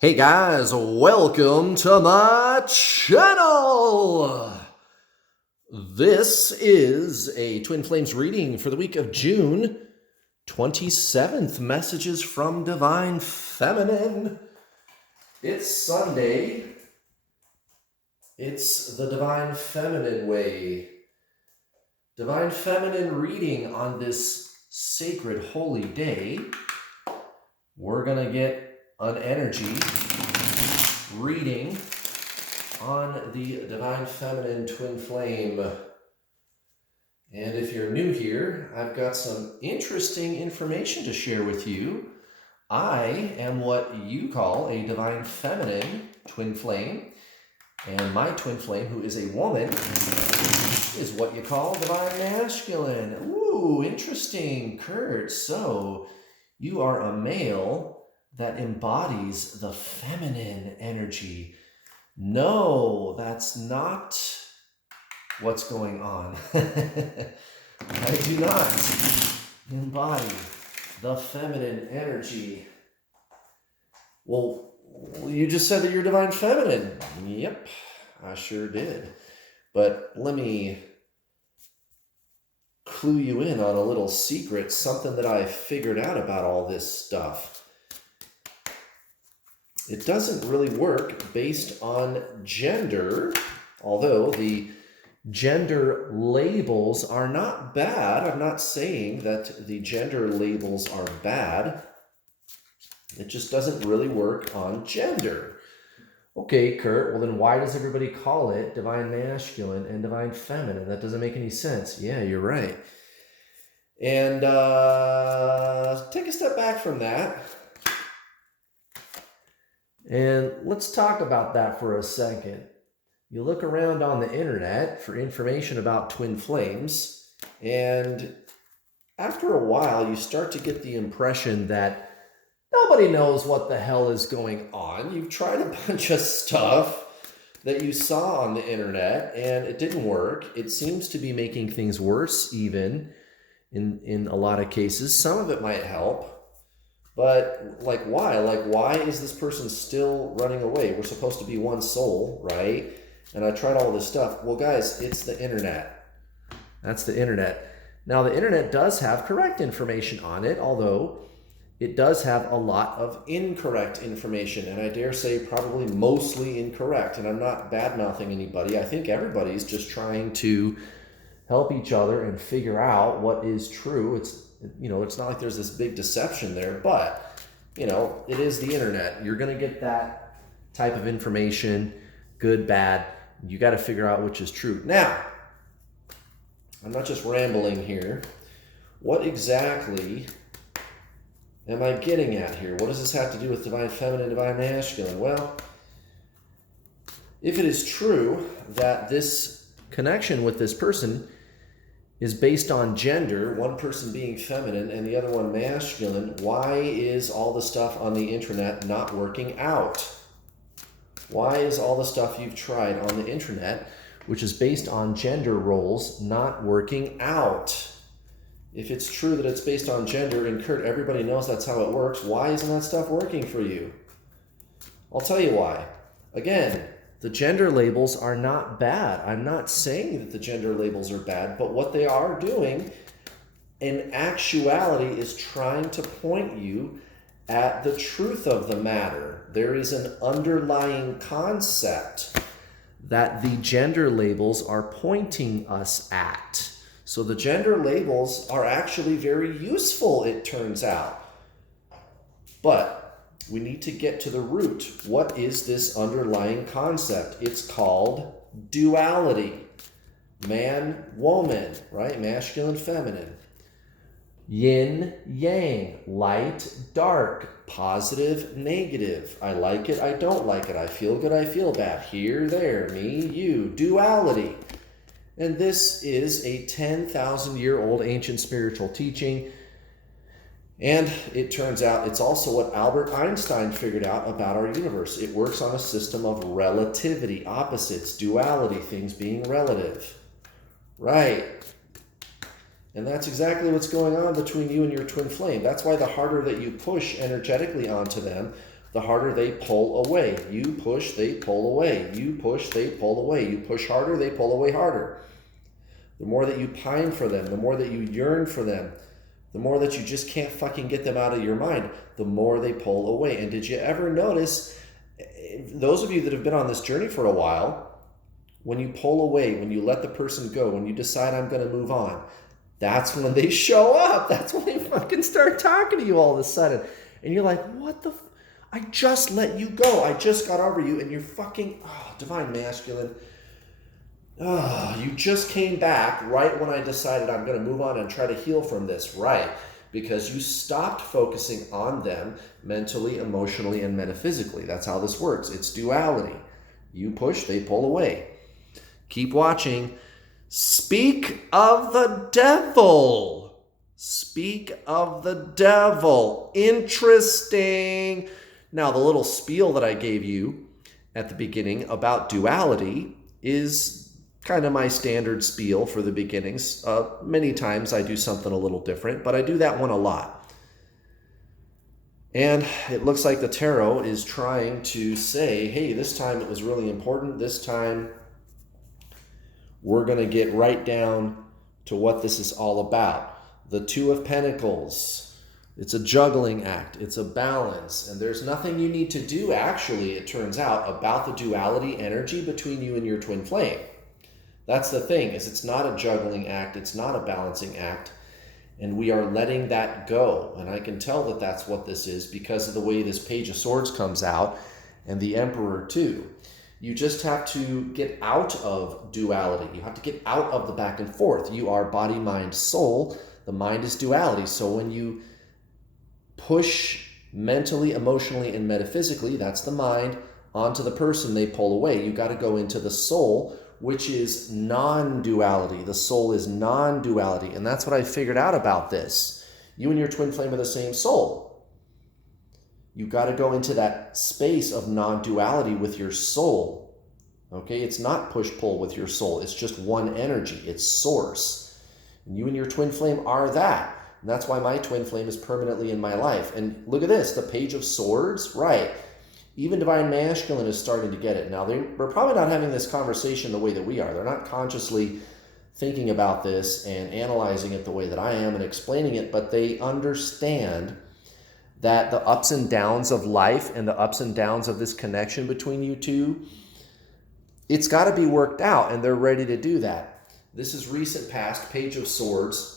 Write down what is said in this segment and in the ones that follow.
Hey guys, welcome to my channel! This is a Twin Flames reading for the week of June 27th. Messages from Divine Feminine. It's Sunday. It's the Divine Feminine way. Divine Feminine reading on this sacred holy day. We're going to get an energy reading on the Divine Feminine Twin Flame. And if you're new here, I've got some interesting information to share with you. I am what you call a Divine Feminine Twin Flame, and my Twin Flame, who is a woman, is what you call Divine Masculine. Ooh, interesting, Kurt. So you are a male that embodies the feminine energy. No, that's not what's going on. I do not embody the feminine energy. Well, you just said that you're divine feminine. Yep, I sure did. But let me clue you in on a little secret, something that I figured out about all this stuff. It doesn't really work based on gender, although the gender labels are not bad. I'm not saying that the gender labels are bad. It just doesn't really work on gender. Okay, Kurt, well then why does everybody call it divine masculine and divine feminine? That doesn't make any sense. Yeah, you're right. And take a step back from that. And let's talk about that for a second. You look around on the internet for information about twin flames, and after a while, you start to get the impression that nobody knows what the hell is going on. You've tried a bunch of stuff that you saw on the internet, and it didn't work. It seems to be making things worse, even in a lot of cases. Some of it might help. But like why? Like why is this person still running away? We're supposed to be one soul, right? And I tried all this stuff. Well, guys, it's the internet. That's the internet. Now, the internet does have correct information on it, although it does have a lot of incorrect information, and I dare say probably mostly incorrect. And I'm not bad-mouthing anybody. I think everybody's just trying to help each other and figure out what is true. It's not like there's this big deception there, but, it is the internet. You're going to get that type of information, good, bad. You got to figure out which is true. Now, I'm not just rambling here. What exactly am I getting at here? What does this have to do with divine feminine, divine masculine? Well, if it is true that this connection with this person is based on gender, one person being feminine and the other one masculine, why is all the stuff on the internet not working out? Why is all the stuff you've tried on the internet, which is based on gender roles, not working out? If it's true that it's based on gender, and Kurt, everybody knows that's how it works, why isn't that stuff working for you? I'll tell you why. Again, the gender labels are not bad. I'm not saying that the gender labels are bad, but what they are doing in actuality is trying to point you at the truth of the matter. There is an underlying concept that the gender labels are pointing us at. So the gender labels are actually very useful, it turns out. But we need to get to the root. What is this underlying concept? It's called duality. Man, woman, right? Masculine, feminine. Yin, yang, light, dark, positive, negative. I like it, I don't like it. I feel good, I feel bad. Here, there, me, you. Duality. And this is a 10,000-year-old ancient spiritual teaching. And it turns out it's also what Albert Einstein figured out about our universe. It works on a system of relativity, opposites, duality, things being relative. Right. And that's exactly what's going on between you and your twin flame. That's why the harder that you push energetically onto them, the harder they pull away. You push, they pull away. You push, they pull away. You push harder, they pull away harder. The more that you pine for them, the more that you yearn for them, the more that you just can't fucking get them out of your mind, the more they pull away. And did you ever notice, those of you that have been on this journey for a while, when you pull away, when you let the person go, when you decide I'm going to move on, that's when they show up. That's when they fucking start talking to you all of a sudden. And you're like, what the I just let you go. I just got over you, and you're fucking, divine masculine. You just came back right when I decided I'm going to move on and try to heal from this, right? Because you stopped focusing on them mentally, emotionally, and metaphysically. That's how this works. It's duality. You push, they pull away. Keep watching. Speak of the devil. Speak of the devil. Interesting. Now, the little spiel that I gave you at the beginning about duality is kind of my standard spiel for the beginnings. Many times I do something a little different, but I do that one a lot. And it looks like the tarot is trying to say, hey, this time it was really important. This time we're going to get right down to what this is all about. The Two of Pentacles. It's a juggling act. It's a balance. And there's nothing you need to do, actually, it turns out, about the duality energy between you and your twin flame. That's the thing, is it's not a juggling act. It's not a balancing act. And we are letting that go. And I can tell that that's what this is because of the way this Page of Swords comes out, and the Emperor too. You just have to get out of duality. You have to get out of the back and forth. You are body, mind, soul. The mind is duality. So when you push mentally, emotionally, and metaphysically, that's the mind, onto the person, they pull away. You got to go into the soul, which is non-duality. The soul is non-duality. And that's what I figured out about this. You and your twin flame are the same soul. You got to go into that space of non-duality with your soul. Okay? It's not push-pull with your soul. It's just one energy. It's source. And you and your twin flame are that. And that's why my twin flame is permanently in my life. And look at this, the Page of Swords, right? Even divine masculine is starting to get it. Now, we're probably not having this conversation the way that we are. They're not consciously thinking about this and analyzing it the way that I am and explaining it, but they understand that the ups and downs of life and the ups and downs of this connection between you two, it's got to be worked out, and they're ready to do that. This is recent past, Page of Swords.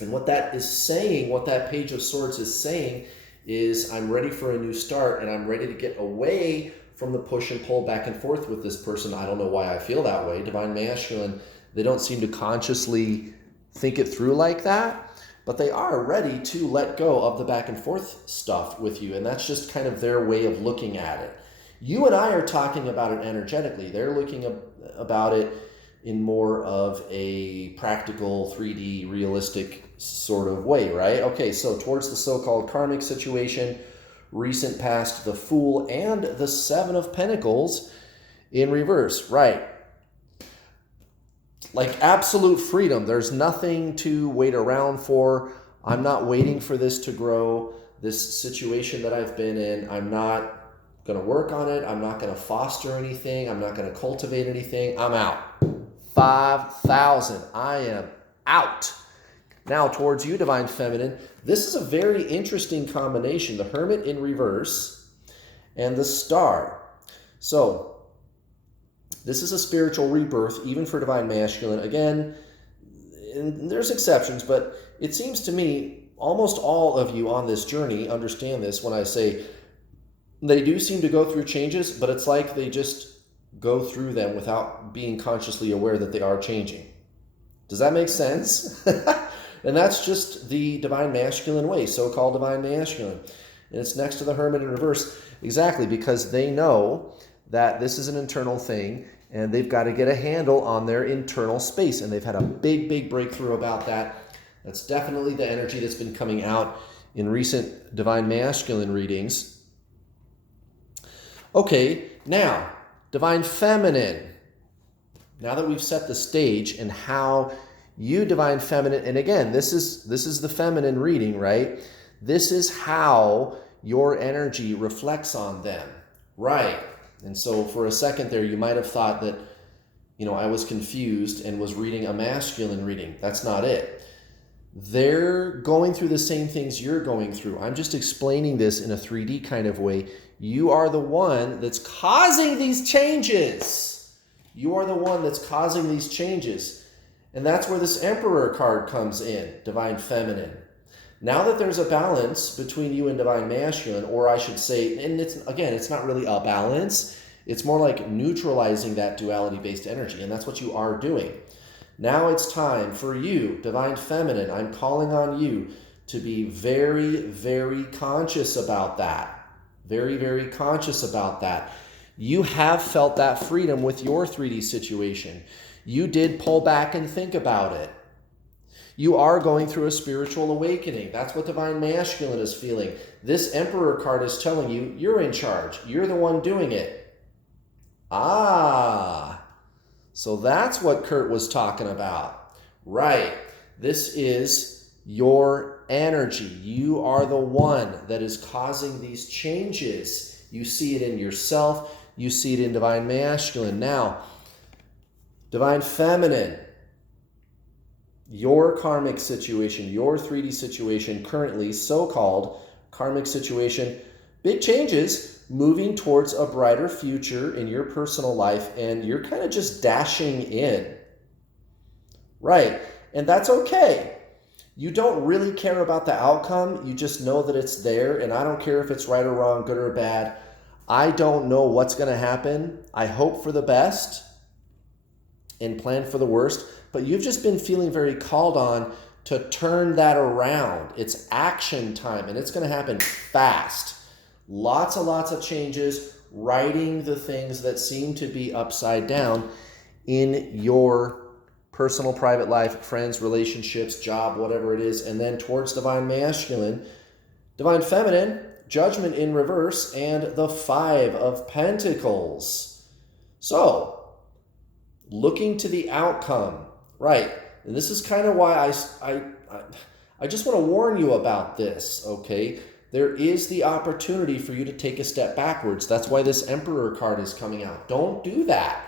And what that is saying, what that Page of Swords is saying is, I'm ready for a new start, and I'm ready to get away from the push and pull back and forth with this person. I don't know why I feel that way. Divine masculine, they don't seem to consciously think it through like that, but they are ready to let go of the back and forth stuff with you, and that's just kind of their way of looking at it. You and I are talking about it energetically. They're looking about it in more of a practical, 3D, realistic sort of way, right? Okay, so towards the so-called karmic situation, recent past, the Fool, and the Seven of Pentacles in reverse, right? Like absolute freedom. There's nothing to wait around for. I'm not waiting for this to grow. This situation that I've been in, I'm not going to work on it. I'm not going to foster anything. I'm not going to cultivate anything. I'm out. 5,000. I am out. Now, towards you, Divine Feminine, this is a very interesting combination. The Hermit in reverse and the Star. So, this is a spiritual rebirth, even for Divine Masculine. Again, and there's exceptions, but it seems to me almost all of you on this journey understand this when I say they do seem to go through changes, but it's like they just go through them without being consciously aware that they are changing. Does that make sense? And that's just the Divine Masculine way, so-called Divine Masculine. And it's next to the Hermit in reverse, exactly, because they know that this is an internal thing, and they've got to get a handle on their internal space, and they've had a big, big breakthrough about that. That's definitely the energy that's been coming out in recent Divine Masculine readings. Okay, now, Divine Feminine. Now that we've set the stage and how you, Divine Feminine, and again, this is the feminine reading, right? This is how your energy reflects on them. Right. And so for a second there, you might have thought that, I was confused and was reading a masculine reading. That's not it. They're going through the same things you're going through. I'm just explaining this in a 3D kind of way. You are the one that's causing these changes. You are the one that's causing these changes. And that's where this Emperor card comes in, Divine Feminine. Now that there's a balance between you and Divine Masculine, or I should say, and it's not really a balance. It's more like neutralizing that duality-based energy, and that's what you are doing. Now it's time for you, Divine Feminine. I'm calling on you to be very, very conscious about that. Very, very conscious about that. You have felt that freedom with your 3D situation. You did pull back and think about it. You are going through a spiritual awakening. That's what Divine Masculine is feeling. This Emperor card is telling you, you're in charge. You're the one doing it. So that's what Kurt was talking about. Right. This is your energy. You are the one that is causing these changes. You see it in yourself. You see it in Divine Masculine. Now, Divine Feminine, your karmic situation, your 3D situation currently, so-called karmic situation, big changes, moving towards a brighter future in your personal life, and you're kind of just dashing in. Right, and that's okay. You don't really care about the outcome. You just know that it's there, and I don't care if it's right or wrong, good or bad. I don't know what's going to happen. I hope for the best and plan for the worst, but you've just been feeling very called on to turn that around. It's action time, and it's going to happen fast. Lots of changes, righting the things that seem to be upside down in your personal, private life, friends, relationships, job, whatever it is, and then towards Divine Masculine, Divine Feminine, Judgment in reverse, and the 5 of Pentacles. So, looking to the outcome, right? And this is kind of why I just want to warn you about this, okay? There is the opportunity for you to take a step backwards. That's why this Emperor card is coming out. Don't do that.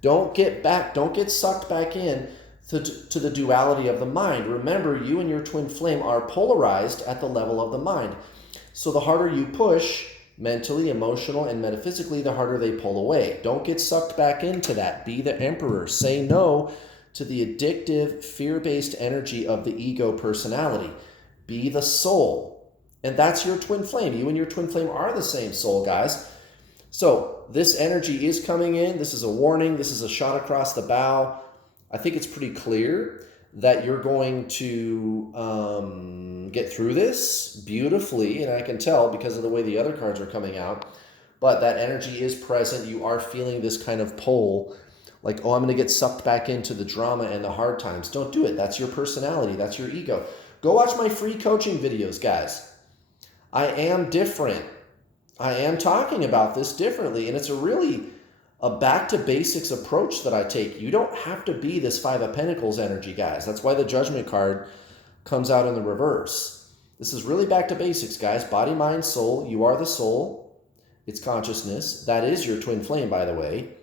Don't get sucked back in to the duality of the mind. Remember, you and your twin flame are polarized at the level of the mind. So the harder you push, mentally, emotional, and metaphysically, the harder they pull away. Don't get sucked back into that. Be the Emperor. Say no to the addictive, fear-based energy of the ego personality. Be the soul. And that's your twin flame. You and your twin flame are the same soul, guys. So this energy is coming in. This is a warning. This is a shot across the bow. I think it's pretty clear that you're going to get through this beautifully, and I can tell because of the way the other cards are coming out, but that energy is present. You are feeling this kind of pull, like, oh, I'm going to get sucked back into the drama and the hard times. Don't do it. That's your personality. That's your ego. Go watch my free coaching videos, guys. I am different. I am talking about this differently, and it's a back to basics approach that I take. You don't have to be this 5 of Pentacles energy, guys. That's why the Judgment card comes out in the reverse. This is really back to basics, guys. Body, mind, soul. You are the soul. It's consciousness. That is your twin flame, by the way.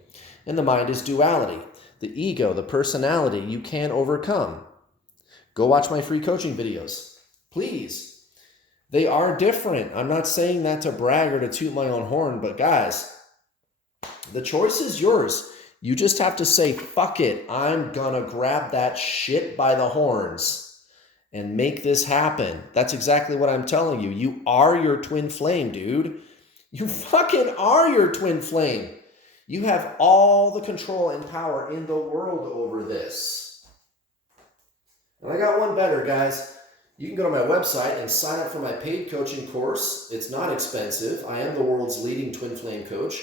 And the mind is duality. The ego, the personality, you can overcome. Go watch my free coaching videos. Please. They are different. I'm not saying that to brag or to toot my own horn, but guys, the choice is yours. You just have to say, fuck it. I'm gonna grab that shit by the horns and make this happen. That's exactly what I'm telling you. You are your twin flame, dude. You fucking are your twin flame. You have all the control and power in the world over this. And I got one better, guys. You can go to my website and sign up for my paid coaching course. It's not expensive. I am the world's leading twin flame coach.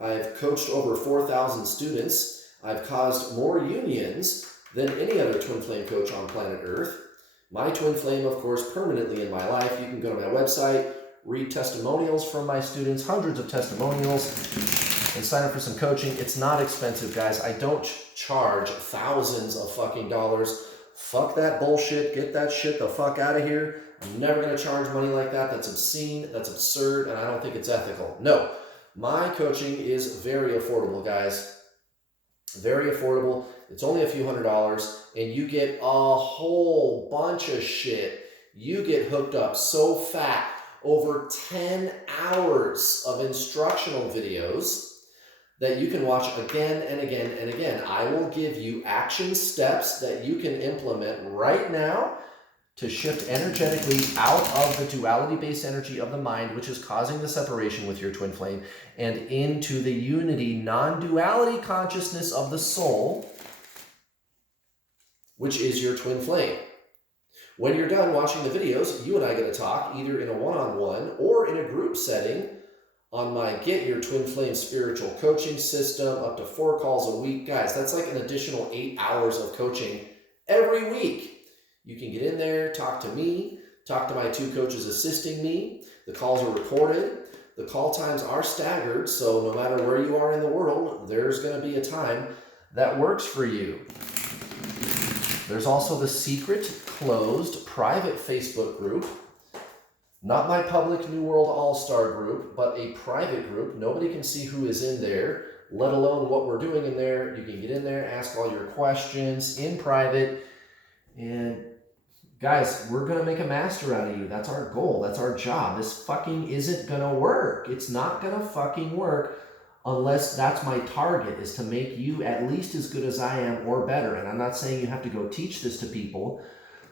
I've coached over 4,000 students. I've caused more unions than any other twin flame coach on planet Earth. My twin flame, of course, permanently in my life. You can go to my website, read testimonials from my students, hundreds of testimonials, and sign up for some coaching. It's not expensive, guys. I don't charge thousands of fucking dollars fuck that bullshit, get that shit the fuck out of here. I'm never going to charge money like that. That's obscene, that's absurd, and I don't think it's ethical. No, my coaching is very affordable, guys. Very affordable. It's only a few $100s, and you get a whole bunch of shit. You get hooked up so fat. Over 10 hours of instructional videos that you can watch again and again and again. I will give you action steps that you can implement right now to shift energetically out of the duality-based energy of the mind, which is causing the separation with your twin flame, and into the unity, non-duality consciousness of the soul, which is your twin flame. When you're done watching the videos, you and I are going to talk either in a one-on-one or in a group setting on my Get Your Twin Flame Spiritual Coaching System, up to 4 calls a week. Guys, that's like an additional 8 hours of coaching every week. You can get in there, talk to me, talk to my 2 coaches assisting me. The calls are recorded. The call times are staggered, so no matter where you are in the world, there's going to be a time that works for you. There's also the secret, closed, private Facebook group. Not my public New World All-Star group, but a private group. Nobody can see who is in there, let alone what we're doing in there. You can get in there, ask all your questions in private. And guys, we're going to make a master out of you. That's our goal. That's our job. This fucking isn't going to work. It's not going to fucking work unless that's my target, is to make you at least as good as I am or better. And I'm not saying you have to go teach this to people,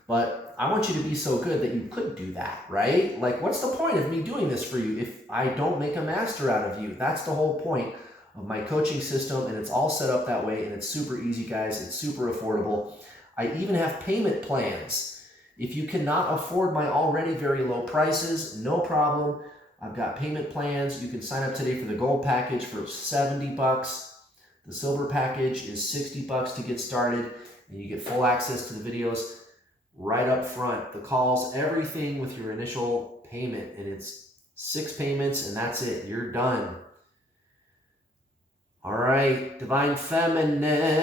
but I want you to be so good that you could do that, right? Like, what's the point of me doing this for you if I don't make a master out of you? That's the whole point of my coaching system, and it's all set up that way, and it's super easy, guys. It's super affordable. I even have payment plans. If you cannot afford my already very low prices, no problem. I've got payment plans. You can sign up today for the gold package for $70. The silver package is $60 to get started, and you get full access to the videos right up front. The calls, everything with your initial payment, and it's 6 payments, and that's it. You're done. All right, Divine Feminine.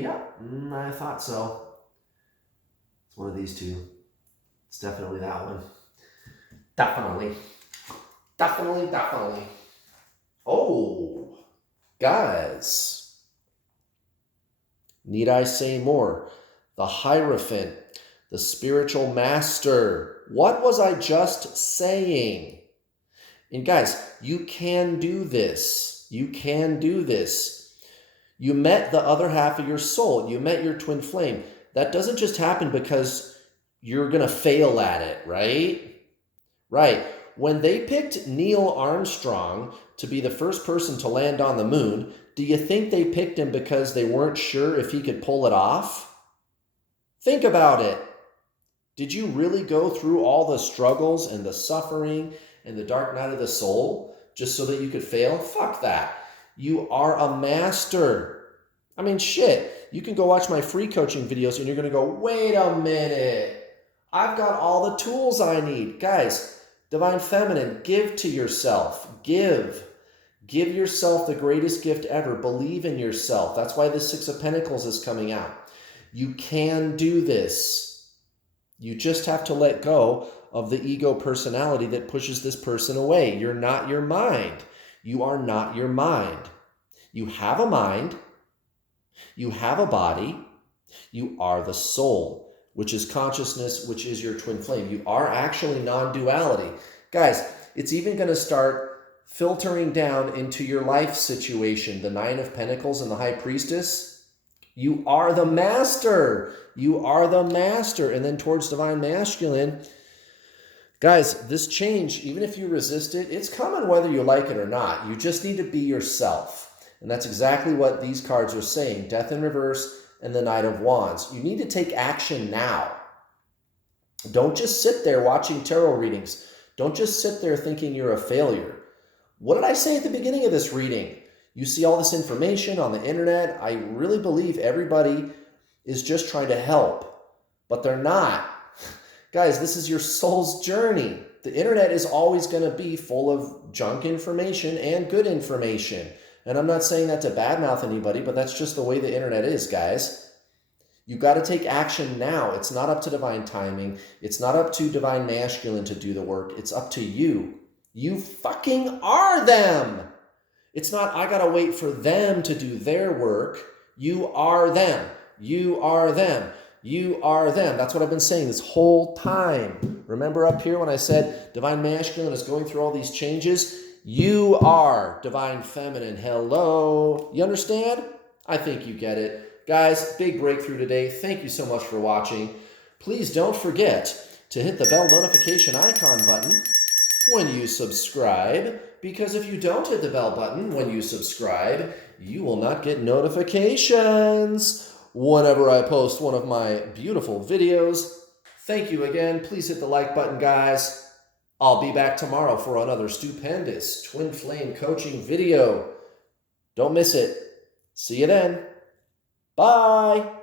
Yeah, I thought so. It's one of these 2. It's definitely that one. Definitely. Oh, guys. Need I say more? The Hierophant, the spiritual master. What was I just saying? And guys, you can do this. You can do this. You met the other half of your soul. You met your twin flame. That doesn't just happen because you're going to fail at it, right? Right. When they picked Neil Armstrong to be the first person to land on the moon, do you think they picked him because they weren't sure if he could pull it off? Think about it. Did you really go through all the struggles and the suffering and the dark night of the soul just so that you could fail? Fuck that. You are a master. I mean, shit. You can go watch my free coaching videos and you're going to go, wait a minute. I've got all the tools I need. Guys, Divine Feminine, give to yourself. Give. Give yourself the greatest gift ever. Believe in yourself. That's why the 6 of Pentacles is coming out. You can do this. You just have to let go of the ego personality that pushes this person away. You're not your mind. You are not your mind. You have a mind. You have a body. You are the soul, which is consciousness, which is your twin flame. You are actually non-duality. Guys, it's even going to start filtering down into your life situation. The 9 of Pentacles and the High Priestess. You are the master. You are the master. And then towards Divine Masculine, guys, this change, even if you resist it, it's coming whether you like it or not. You just need to be yourself. And that's exactly what these cards are saying. Death in reverse and the Knight of Wands. You need to take action now. Don't just sit there watching tarot readings. Don't just sit there thinking you're a failure. What did I say at the beginning of this reading? You see all this information on the internet. I really believe everybody is just trying to help, but they're not. Guys, this is your soul's journey. The internet is always going to be full of junk information and good information. And I'm not saying that to badmouth anybody, but that's just the way the internet is, guys. You got to take action now. It's not up to divine timing. It's not up to divine masculine to do the work. It's up to you. You fucking are them. It's not, I got to wait for them to do their work. You are them. You are them. You are them. That's what I've been saying this whole time. Remember up here when I said divine masculine is going through all these changes? You are divine feminine. Hello. You understand? I think you get it. Guys, big breakthrough today. Thank you so much for watching. Please don't forget to hit the bell notification icon button when you subscribe, because if you don't hit the bell button when you subscribe, you will not get notifications whenever I post one of my beautiful videos. Thank you again. Please hit the like button, guys. I'll be back tomorrow for another stupendous twin flame coaching video. Don't miss it. See you then. Bye.